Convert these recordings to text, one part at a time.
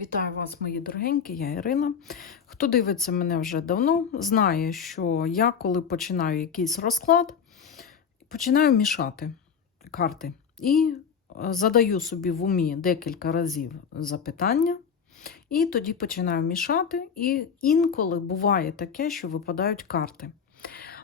Вітаю вас, мої дорогенькі, я Ірина. Хто дивиться мене вже давно, знає, що я, коли починаю якийсь розклад, починаю мішати карти і е, задаю собі в умі декілька разів запитання, і тоді починаю мішати. І інколи буває таке, що випадають карти.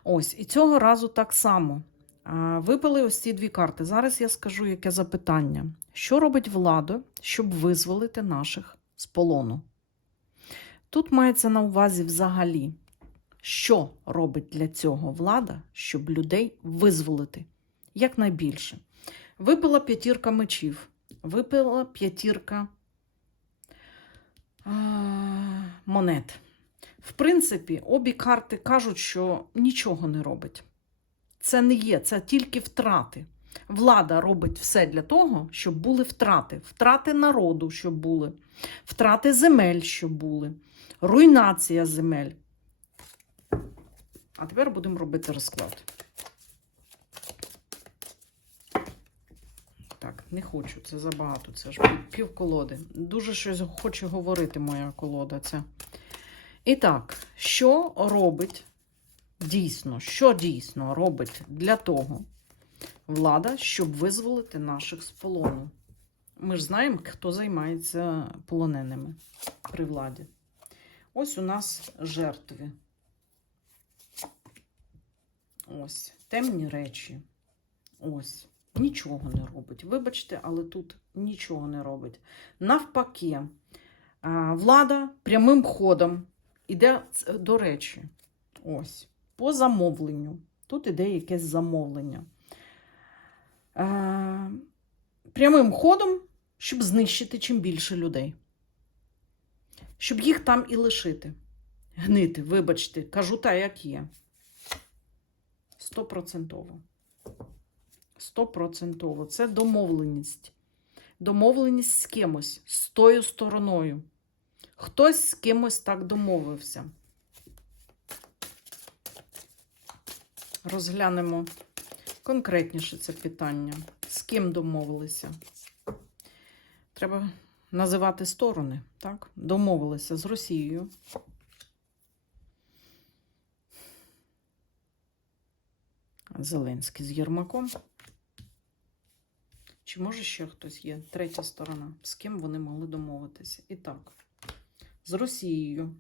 Ось, і цього разу так само. А, Випали ось ці дві карти. Зараз я скажу, яке запитання. Що робить влада, щоб визволити наших з полону? Тут мається на увазі взагалі, що робить для цього влада, щоб людей визволити якнайбільше. Випала п'ятірка мечів, випала п'ятірка монет. В принципі, обі карти кажуть, що нічого не робить. Це не є, це тільки втрати. Влада робить все для того, щоб були втрати. Втрати народу, щоб були, втрати земель, щоб були, руйнація земель. А тепер будемо робити розклад. Так, не хочу, це забагато, це ж пів- пів колоди. Дуже щось хоче говорити моя колода. Ця. І так, що робить дійсно, що дійсно робить для того влада, щоб визволити наших з полону? Ми ж знаємо, хто займається полоненими при владі. Ось у нас жертви. Ось, темні речі. Ось. Нічого не робить. Вибачте, але тут нічого не робить. Навпаки, влада прямим ходом іде до речі. Ось, по замовленню. Тут іде якесь замовлення. Прямим ходом, щоб знищити чим більше людей. Щоб їх там і лишити. Гнити, вибачте, кажу та, як є. Стопроцентово. Стопроцентово. Це домовленість. Домовленість з кимось, з тою стороною. Хтось з кимось так домовився. Розглянемо конкретніше це питання. З ким домовилися? Треба називати сторони, так? Домовилися з Росією. Зеленський з Єрмаком. Чи може ще хтось є? Третя сторона. З ким вони могли домовитися? І так, з Росією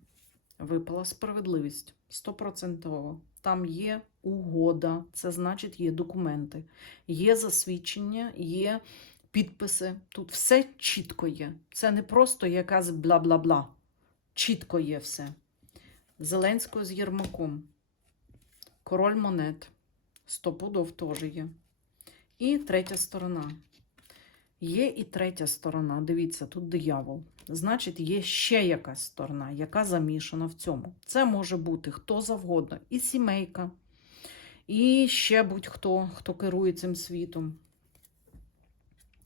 випала справедливість стопроцентово. Там є угода, це значить є документи, є засвідчення, є підписи. Тут все чітко є. Це не просто якась бла-бла-бла. Чітко є все. Зеленського з Єрмаком. Король монет. Стопудов теж є. І третя сторона. Є і третя сторона. Дивіться, тут диявол. Значить, є ще якась сторона, яка замішана в цьому. Це може бути хто завгодно, і сімейка, і ще будь-хто, хто керує цим світом.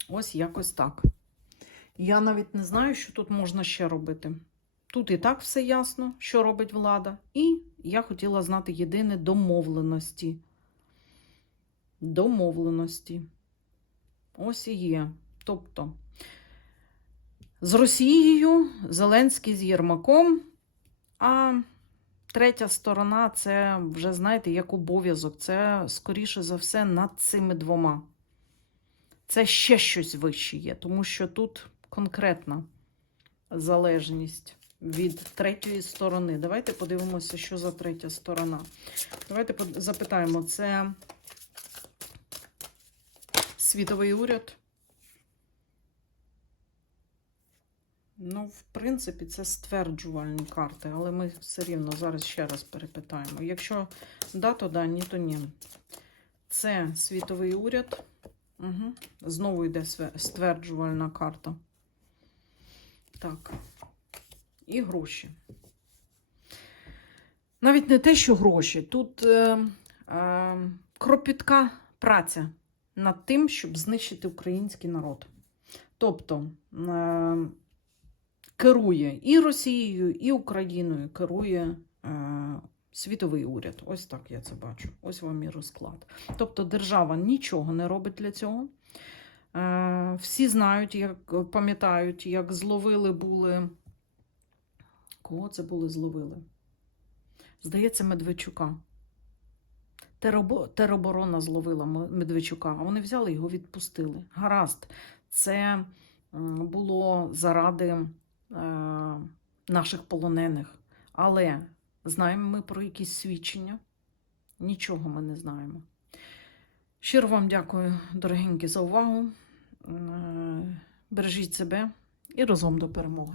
Ось якось так. Я навіть не знаю, що тут можна ще робити. Тут і так все ясно, що робить влада. І я хотіла знати єдине домовленості. Домовленості. Ось і є. Тобто, з Росією, Зеленський з Єрмаком, а третя сторона це вже, знаєте, як обов'язок. Це, скоріше за все, над цими двома. Це ще щось вище є, тому що тут конкретна залежність від третьої сторони. Давайте подивимося, що за третя сторона. Давайте запитаємо, це світовий уряд. Ну, в принципі, це стверджувальні карти, але ми все рівно зараз ще раз перепитаємо. Якщо да, то да, ні, то ні. Це світовий уряд. Угу. Знову йде стверджувальна карта. Так. І гроші. Навіть не те, що гроші. Тут е, е, кропітка праця над тим, щоб знищити український народ. Тобто е, керує і Росією, і Україною керує е, світовий уряд. Ось так я це бачу. Ось вам і розклад. Тобто держава нічого не робить для цього. Е, Всі знають, як пам'ятають, як зловили були. Кого це були зловили? Здається, Медведчука. Теробо- Тероборона зловила Медведчука, а вони взяли його відпустили. Гаразд, це було заради е, наших полонених. Але знаємо ми про якісь свідчення? Нічого ми не знаємо. Щиро вам дякую, дорогенькі, за увагу. Е, Бережіть себе і разом до перемоги.